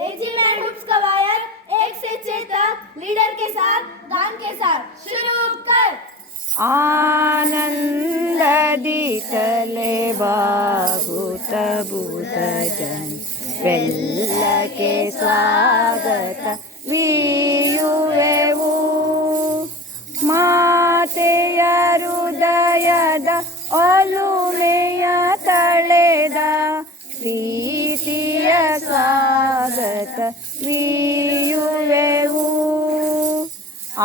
Regiment hoops कवायद एक से 6 तक लीडर के साथ गान के साथ शुरू कर। आनंददि चले बागुत बुध जन ವೆಲ್ಲಕ್ಕೆ ಸ್ವಾಗತ ವೀಯುವೆವು ಮಾತೆಯ ಹೃದಯದ ಒಲುಮೆಯ ತಳೆದ ಪ್ರೀತಿಯ ಸ್ವಾಗತ ವೀಯುವೆವು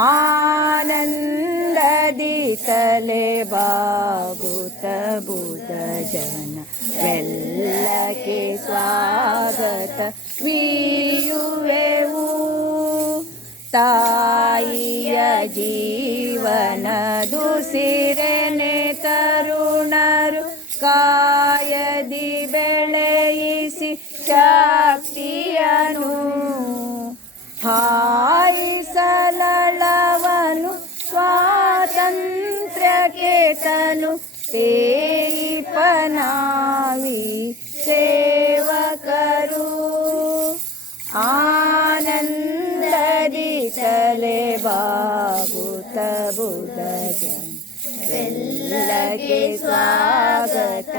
ಆನಂದದಿ ತಲೆ ಬಾಗುತ್ತ ಬುಧ ಜನ ವೆಲ್ಲಕ್ಕೆ ಸ್ವಾಗತ ವೀಯುವೆವು ತಾಯಿಯ ಜೀವನದುಸಿರೆನೆ ತರುಣರು ಕಾಯದಿ ಬೆಳೆಯಿಸಿ ಶಕ್ತಿಯನು ಹಾಯಿಸಲಳವನು ಸ್ವಾತಂತ್ರ್ಯಕ್ಕೆ ತನು ಸೇಪನಾವಿ ಸೇವಕರು ಆನಂದದಿ ತಲೆ ಬಾಗುತ್ತ ಬುಧ ಜನ ವೆಲ್ಲಕ್ಕೆ ಸ್ವಾಗತ